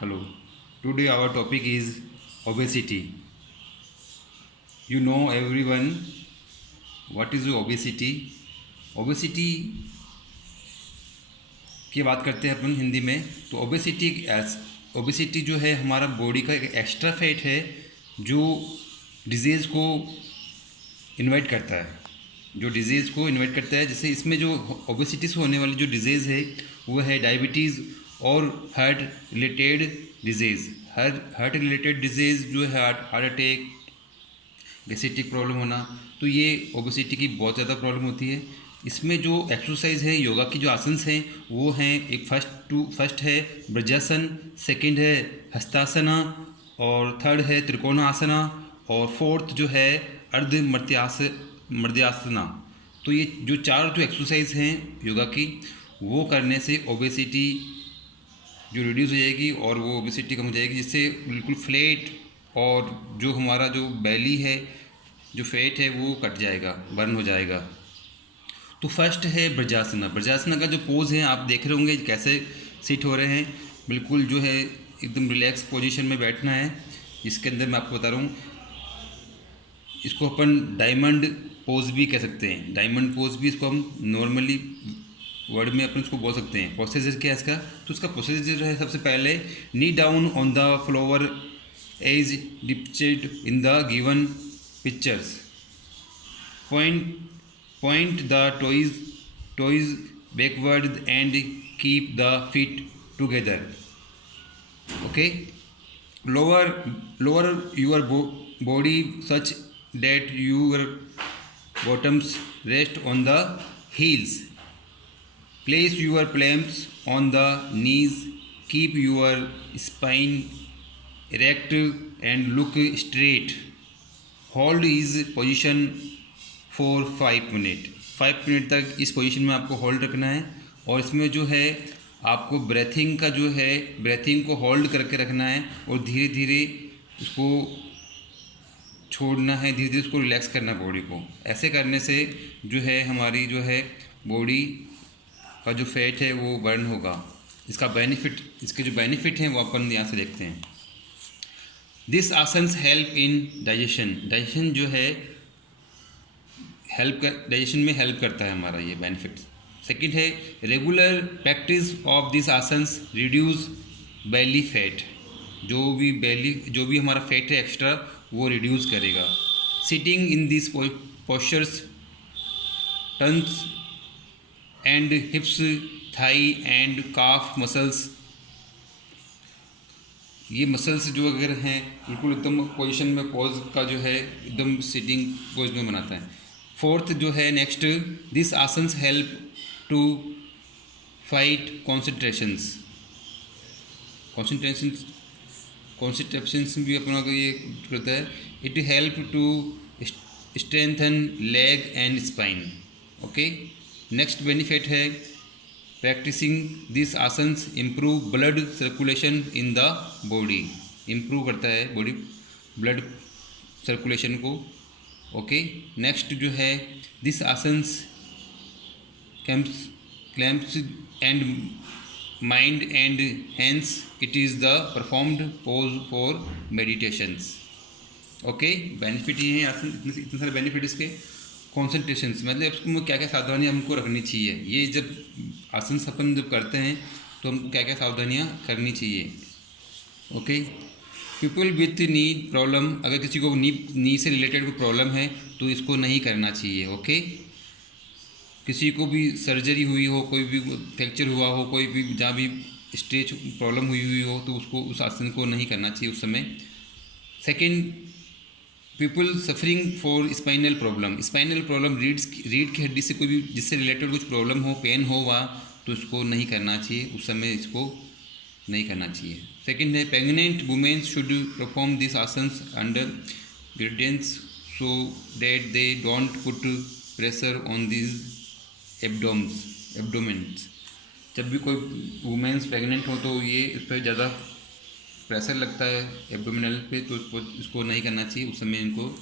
Hello. Today our topic is obesity. You know everyone what is obesity? Obesity की बात करते हैं अपन हिंदी में तो ओबेसिटी जो है हमारा बॉडी का एक एक्स्ट्रा फैट है जो डिजीज़ को इन्वाइट करता है जैसे इसमें जो ओबेसिटी से होने वाली जो डिजीज़ है वो है डायबिटीज़ और हार्ट रिलेटेड डिजीज़ जो है हार्ट अटैक गैस्ट्रिक प्रॉब्लम होना, तो ये ओबेसिटी की बहुत ज़्यादा प्रॉब्लम होती है। इसमें जो एक्सरसाइज है योगा की जो आसन्स हैं वो हैं एक फर्स्ट है ब्रजासन, सेकंड है हस्तासना और थर्ड है त्रिकोणासना और फोर्थ जो है अर्ध मर्त्यासना। तो ये जो चार जो एक्सरसाइज हैं योगा की वो करने से ओबेसिटी जो रिड्यूस हो जाएगी और वो ओबेसिटी कम हो जाएगी, जिससे बिल्कुल फ्लैट और जो हमारा जो बैली है जो फैट है वो कट जाएगा, बर्न हो जाएगा। तो फर्स्ट है ब्रजासना का जो पोज है आप देख रहे होंगे कैसे सिट हो रहे हैं, बिल्कुल जो है एकदम रिलैक्स पोजीशन में बैठना है, जिसके अंदर मैं आपको बता रहा हूँ इसको अपन डायमंड पोज भी कह सकते हैं। डायमंड पोज भी इसको हम नॉर्मली वर्ड में अपन इसको बोल सकते हैं। प्रोसीजर क्या है इसका? तो इसका प्रोसीजर है सबसे पहले knee down on the floor as depicted in the given pictures, point the toes backward and keep the feet together. Okay, lower your body such that your bottoms rest on the heels. Place your palms on the knees. Keep your spine erect and look straight. Hold this position for 5 minute. 5 minute तक इस position में आपको hold रखना है और इसमें जो है आपको ब्रेथिंग को होल्ड करके रखना है और धीरे धीरे उसको छोड़ना है, धीरे धीरे उसको रिलैक्स करना है बॉडी को। ऐसे करने से जो है हमारी जो है बॉडी का जो फैट है वो बर्न होगा। इसके जो बेनिफिट हैं वो अपन यहाँ से देखते हैं। This asanas help in digestion जो है डाइजेशन में हेल्प करता है हमारा ये बेनिफिट। सेकंड है regular practice of this asanas reduce belly fat, जो भी हमारा फैट है एक्स्ट्रा वो रिड्यूस करेगा। Sitting in this postures turns and hips, thigh and calf muscles, ये मसल्स जो अगर हैं बिल्कुल एकदम पोजीशन में पोज का जो है एकदम सिटिंग पोज में बनाता है। फोर्थ जो है next, this asanas help to fight concentrations भी अपना को ये करता है। It help to strengthen leg and spine. Okay, next benefit है practising this asanas improve blood circulation in the body, improve करता है बॉडी ब्लड सर्कुलेशन को। ओके, नेक्स्ट जो है this asanas calms and mind and hence, it is the performed pose for meditations. Okay, benefit ये हैं आसन, इतने सारे बेनिफिट इसके। कॉन्सेंट्रेशंस मतलब इसको क्या क्या सावधानियाँ हमको रखनी चाहिए, ये जब आसन अपन जब करते हैं तो हमको क्या क्या सावधानियाँ करनी चाहिए। Okay, people with knee problem, अगर किसी को नी से रिलेटेड कोई प्रॉब्लम है तो इसको नहीं करना चाहिए। ओके, किसी को भी सर्जरी हुई हो, कोई भी फ्रैक्चर हुआ हो, कोई भी जहाँ भी स्ट्रेच प्रॉब्लम हुई हो तो उसको उस आसन को नहीं करना चाहिए उस समय। Second, people suffering for spinal problem रीढ़ की हड्डी से कोई भी जिससे रिलेटेड कुछ प्रॉब्लम हो, पेन हो वहाँ, तो उसको नहीं करना चाहिए उस समय, इसको नहीं करना चाहिए। सेकंड है pregnant women should perform this asanas under guidance so that they don't put pressure on this abdomens. जब भी कोई वुमेन्स प्रेग्नेंट हो तो ये इस पर ज़्यादा प्रेशर लगता है एब्डोमिनल पे, तो इसको नहीं करना चाहिए, उस समय इनको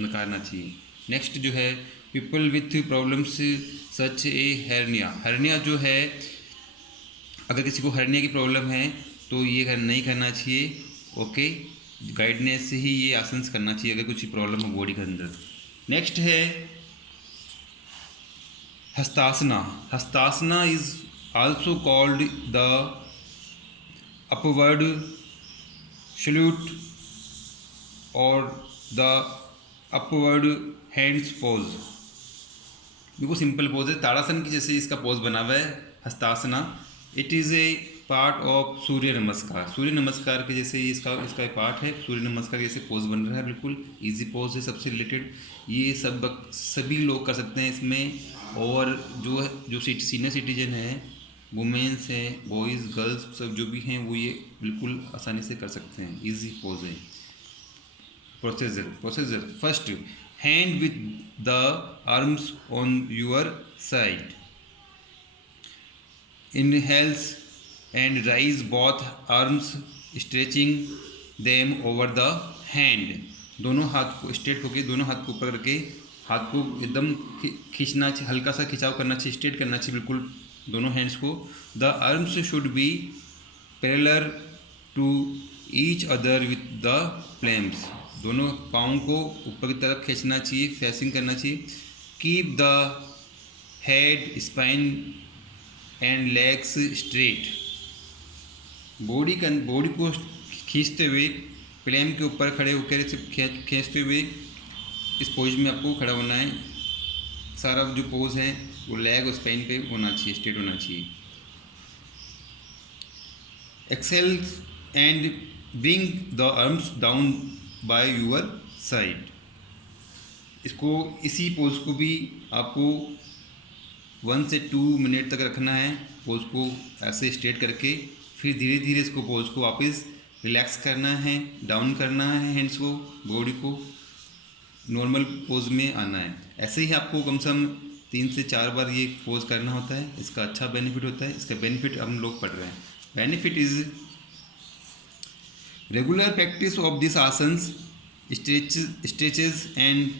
नकारना चाहिए। नेक्स्ट जो है people with problems such A hernia जो है, अगर किसी को हर्निया की प्रॉब्लम है तो ये नहीं करना चाहिए। ओके, गाइडनेस से ही ये आसन करना चाहिए अगर कुछ प्रॉब्लम हो बॉडी के अंदर। नेक्स्ट है Hastasana. Hastasana is also called the upward salute और द अपवर्ड हैंड्स पोज। बिल्कुल सिंपल पोज है, ताड़ासन की जैसे इसका पोज बना हुआ है Hastasana. It is a part of Surya Namaskar. Surya नमस्कार के जैसे इसका एक पार्ट है, सूर्य नमस्कार के जैसे पोज बन रहा है, बिल्कुल इजी पोज है सबसे रिलेटेड। ये सभी लोग कर सकते हैं इसमें, और जो सीनियर सिटीजन है, वुमेन्स हैं, बॉयज़ गर्ल्स सब जो भी हैं वो ये बिल्कुल आसानी से कर सकते हैं, इजी पोज है। Procedure first, hand with the arms on your side, inhales and rise both arms stretching them over the hand. दोनों हाथ को स्ट्रेट होके, दोनों हाथ को ऊपर करके हाथ को एकदम खींचना चाहिए, हल्का सा खिंचाव करना चाहिए, स्ट्रेट करना चाहिए बिल्कुल दोनों हैंड्स को। The arms should be parallel to each other with the palms. दोनों पाँव को ऊपर की तरफ खींचना चाहिए, फेसिंग करना चाहिए। Keep the head, spine and legs straight. Body को खींचते हुए, प्लेम के ऊपर खड़े होकर खींचते हुए इस पोज में आपको खड़ा होना है। सारा जो पोज है वो लेग और स्पाइन पे होना चाहिए, स्ट्रेट होना चाहिए। Exhale and bring the arms down by your side. इसको इसी पोज को भी आपको 1 से 2 मिनट तक रखना है, पोज को ऐसे स्ट्रेट करके। फिर धीरे धीरे इसको पोज को वापस रिलैक्स करना है, डाउन करना है हैंड्स को, बॉडी को नॉर्मल पोज में आना है। ऐसे ही आपको कम से कम 3 से 4 बार ये पोज करना होता है। इसका अच्छा बेनिफिट होता है। इसका बेनिफिट हम लोग पढ़ रहे हैं। Benefit is regular practice of this asanas stretches and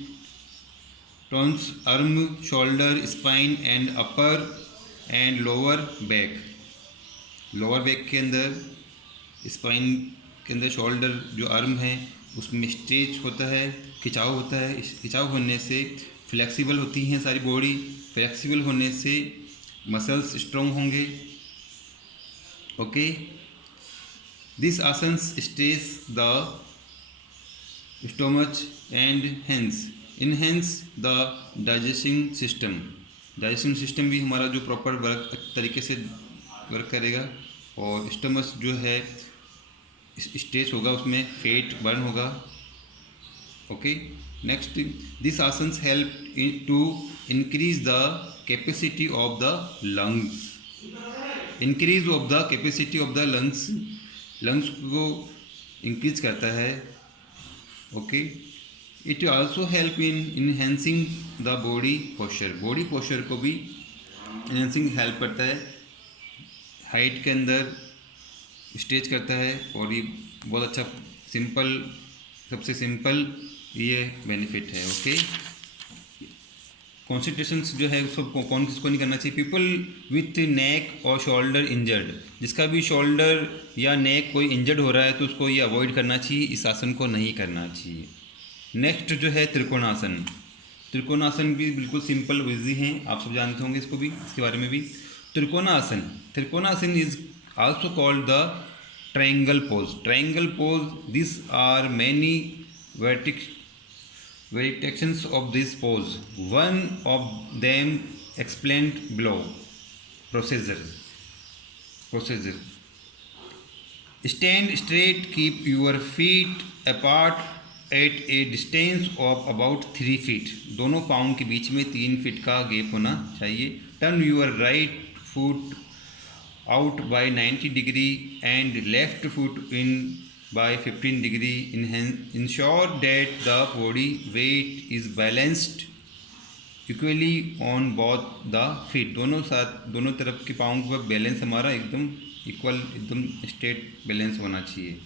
turns arm, shoulder, spine and upper and lower back. Lower back के अंदर, स्पाइन के अंदर, शोल्डर जो आर्म है उसमें स्ट्रेच होता है, खिंचाव होता है। खिंचाव होने से फ्लेक्सिबल होती हैं सारी बॉडी, फ्लेक्सिबल होने से मसल्स स्ट्रॉन्ग होंगे। ओके, दिस आसन stretch the stomach and enhance the digesting system. Digesting system भी हमारा जो प्रॉपर वर्क तरीके से वर्क करेगा, और स्टमच जो है स्ट्रेच होगा, उसमें फैट बर्न होगा। Okay, next, this asanas help to increase the capacity of the lungs. Increase of the capacity of the lungs को इंक्रीज करता है। Okay, it also help in enhancing the body posture. Body posture को भी enhancing help करता है, height के अंदर stretch करता है, और ये बहुत अच्छा सबसे सिंपल ये बेनिफिट है। ओके, कॉन्सेंट्रेशन जो है उसको कौन किसको नहीं करना चाहिए? पीपल विथ नेक और शोल्डर इंजर्ड। जिसका भी शोल्डर या नेक कोई इंजर्ड हो रहा है तो उसको ये अवॉइड करना चाहिए, इस आसन को नहीं करना चाहिए। नेक्स्ट जो है त्रिकोणासन। त्रिकोणासन भी बिल्कुल सिंपल इजी हैं, आप सब जानते होंगे इसको भी, इसके बारे में भी। Trikonasana is also called the triangle pose. Triangle pose, this are many variations of this pose. One of them explained below. Procedure. Stand straight, keep your feet apart at a distance of about 3 feet. दोनों पाँव के बीच में 3 feet का gap होना चाहिए. Turn your right foot out by 90 degree and left foot in by 15 degree. Ensure that the body weight is balanced equally on both the feet. दोनों तरफ के पाँव का बैलेंस हमारा एकदम इक्वल, एकदम स्ट्रेट बैलेंस होना चाहिए,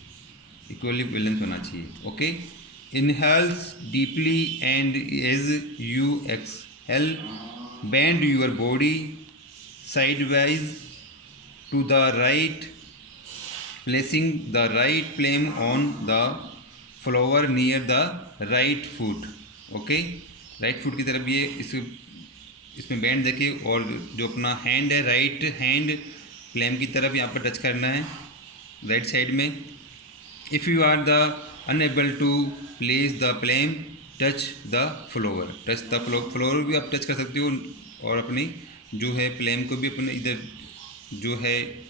इक्वली बैलेंस होना चाहिए. Okay, inhales deeply and as you exhale bend your body sideways to the right. Placing the right palm on the floor near the right foot. Okay, right foot की तरफ ये इसमें band देके, और जो अपना हैंड है, राइट हैंड प्लेम की तरफ यहाँ पर टच करना है राइट साइड में। If you are the unable to place the palm, touch the floor. Touch the floor भी आप टच कर सकते हो, और अपनी जो है प्लेम को भी अपने इधर जो है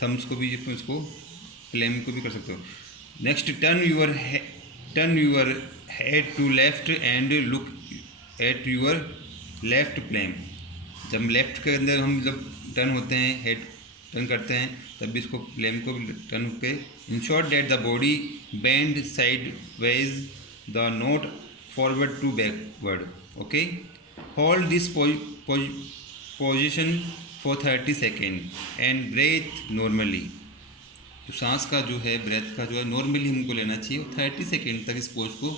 थम्स को भी इसको प्लेम को भी कर सकते हो। Next, turn your head to left and look at your left palm. जब लेफ्ट के अंदर हम जब टर्न होते हैं, हेड टर्न करते हैं, तब भी इसको प्लेम को भी टर्न होके ensure that the body bend sideways, the not forward to backward. Okay, hold this position for 30 second and breathe normally. तो सांस का जो है, ब्रेथ का जो है नॉर्मली हमको लेना चाहिए, 30 सेकेंड तक इस पोज को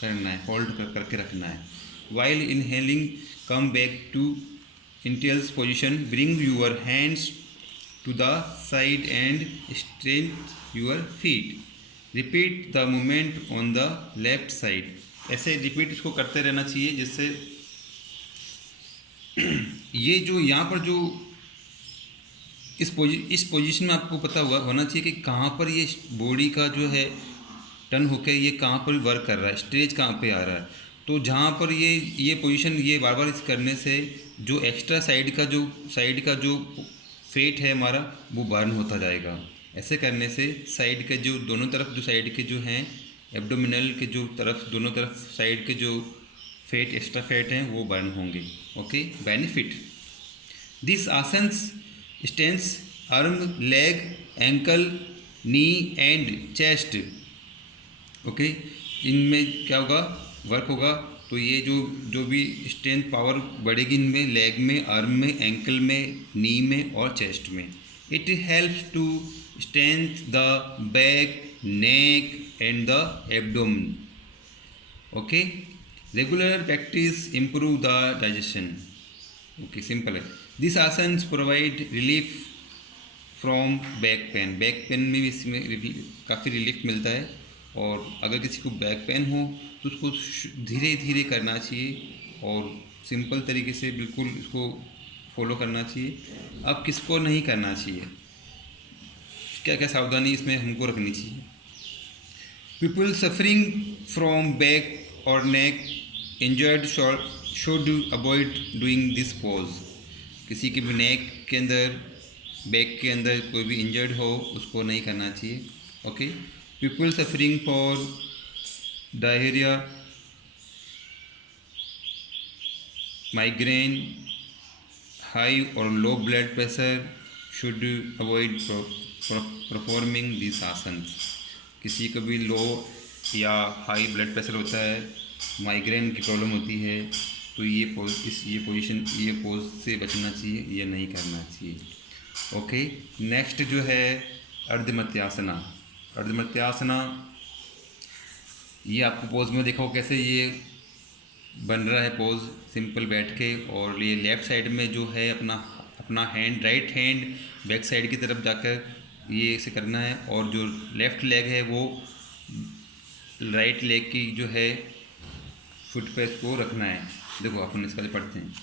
करना है, होल्ड करके रखना है। While inhaling come back to initial position, bring your hands to the side and straighten your feet. Repeat the movement on the left side. ऐसे रिपीट इसको करते रहना चाहिए, जिससे ये जो यहाँ पर जो इस पोजीशन में आपको पता होना चाहिए कि कहाँ पर ये बॉडी का जो है टर्न होकर ये कहाँ पर वर्क कर रहा है, स्ट्रेच कहाँ पे आ रहा है। तो जहाँ पर ये पोजीशन ये बार बार इस करने से जो एक्स्ट्रा साइड का जो फेट है हमारा, वो बर्न होता जाएगा। ऐसे करने से साइड के जो दोनों तरफ जो साइड के जो हैं एब्डोमिनल के जो तरफ दोनों तरफ साइड के जो फेट एक्स्ट्रा फैट हैं वो बर्न होंगे। Okay, benefit, this asanas strengths arm, leg, ankle, knee and chest. Okay, इनमें क्या होगा, वर्क होगा। तो ये जो भी स्ट्रेंथ पावर बढ़ेगी इनमें, लेग में, आर्म में, एंकल में, नी में और चेस्ट में। It helps to strength the back, neck and the abdomen. Okay, regular practice improve the digestion. Okay, simple है। This asanas provide relief from back pain. Back pain में भी इसमें काफ़ी रिलीफ मिलता है, और अगर किसी को बैक पेन हो तो उसको धीरे धीरे करना चाहिए और सिंपल तरीके से बिल्कुल इसको फॉलो करना चाहिए। अब किसको नहीं करना चाहिए, क्या क्या सावधानी इसमें हमको रखनी चाहिए। पीपल सफरिंग फ्रॉम बैक और neck injured should avoid doing this pose. किसी के भी नेक के अंदर, बैक के अंदर कोई भी इंजर्ड हो, उसको नहीं करना चाहिए। Okay, people suffering for diarrhoea, migraine, high और low blood pressure should avoid performing this asanas. किसी को भी लो या हाई ब्लड प्रेशर होता है, माइग्रेन की प्रॉब्लम होती है, तो ये पोज से बचना चाहिए, ये नहीं करना चाहिए। ओके, नेक्स्ट जो है अर्धमत्यासना। अर्धमत्यासना, ये आपको पोज में देखो कैसे ये बन रहा है पोज, सिंपल बैठ के। और ये लेफ़्ट साइड में जो है अपना hand, right hand back side की तरफ जाकर ये ऐसे करना है, और जो लेफ़्ट लेग है वो राइट लेग की जो है फुट पे इसको रखना है। देखो अपन इसका पढ़ते हैं।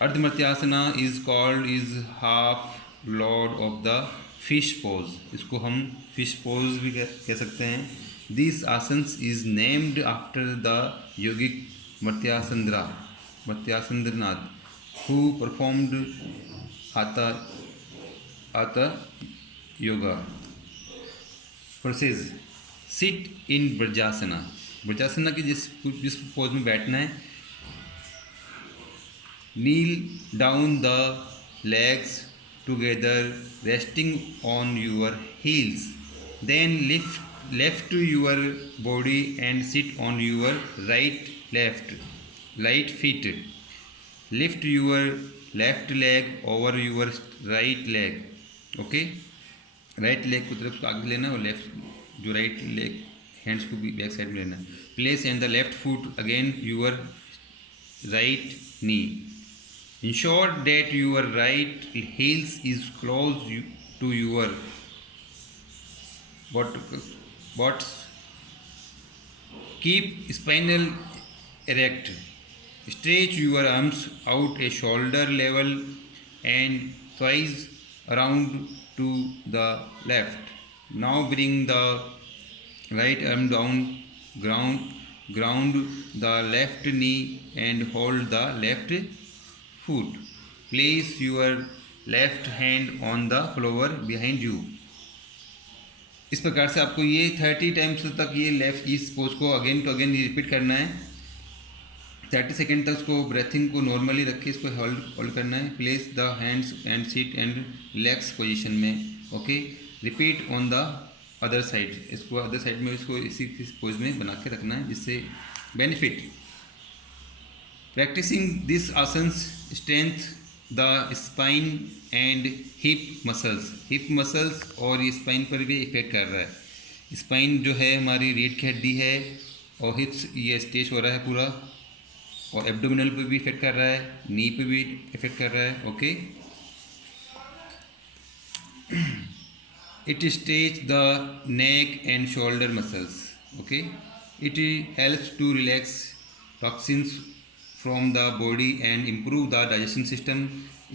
Ardhamatsyasana is called is half lord of the fish pose. इसको हम फिश पोज भी कह सकते हैं। This asanas is named after the yogic Matsyendranath who performed hatha yoga. Process, sit in Vajrasana. Vajrasana की जिस पोज में बैठना है, kneel down the legs together resting on your heels, then lift your body and sit on your right feet. Lift your left leg over your right leg. Okay, right leg को तरफ आगे लेना और left जो right leg hands को भी back side में लेना। Place and the left foot again your right knee. Ensure that your right heels is close to your what keep spinal erect. Stretch your arms out a shoulder level and twice around to the left. Now bring the right arm down, ground the left knee and hold the left foot. Place your left hand on the floor behind you. इस प्रकार से आपको ये 30 times तक ये left इस pose को again to again repeat करना है। 30 सेकेंड तक उसको ब्रेथिंग को नॉर्मली रख के इसको होल्ड करना है। Place the hands and seat and relax position में। Okay, repeat on the other side. इसको अदर साइड में इसको इसी पोज में बना के रखना है, जिससे benefit. Practicing this asanas strength the spine and hip muscles. Hip muscles और ये स्पाइन पर भी इफेक्ट कर रहा है। स्पाइन जो है हमारी रीढ़ की हड्डी है और हिप्स ये स्ट्रेच हो रहा है पूरा, और एब्डोमिनल पे भी इफेक्ट कर रहा है, नी पे भी इफेक्ट कर रहा है। Okay, it stretch the neck and shoulder muscles. Okay, it helps to relax toxins from the body and improve the digestion system.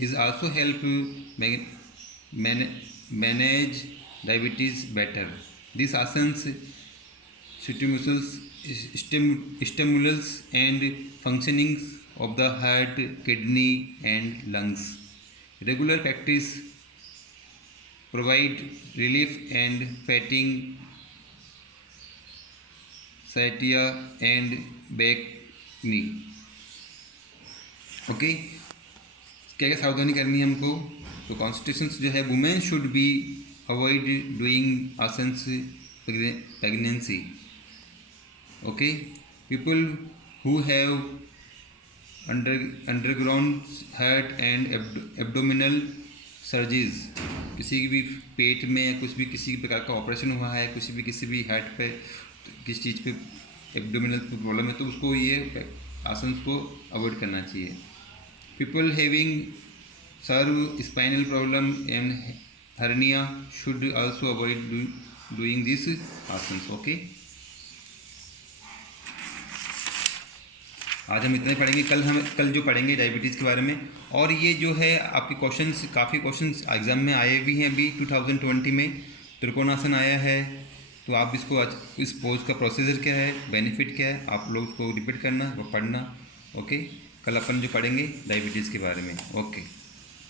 Is also help manage diabetes better. These asanas stimulus and functioning of the heart, kidney and lungs. Regular practice provide relief and fatigue, sciatica and back knee. Okay, क्या क्या सावधानी करनी है हमको? तो constitutions जो है, women should be avoid doing asanas pregnancy. Okay, people who have underground heart and abdominal surgeries, किसी भी पेट में कुछ भी किसी प्रकार का ऑपरेशन हुआ है, किसी भी हार्ट पे किस चीज़ पे एब्डोमिनल प्रॉब्लम है, तो उसको ये आसन्स को अवॉइड करना चाहिए। People having spinal problem and hernia should also avoid doing these asanas. Okay, आज हम इतना ही पढ़ेंगे। कल जो पढ़ेंगे डायबिटीज़ के बारे में। और ये जो है आपके क्वेश्चंस, काफ़ी क्वेश्चंस एग्जाम में आए भी हैं। अभी 2020 में त्रिकोणासन आया है, तो आप इसको आज इस पोज का प्रोसीजर क्या है, बेनिफिट क्या है, आप लोग उसको रिपीट करना और पढ़ना। ओके, कल अपन जो पढ़ेंगे डायबिटीज़ के बारे में। ओके।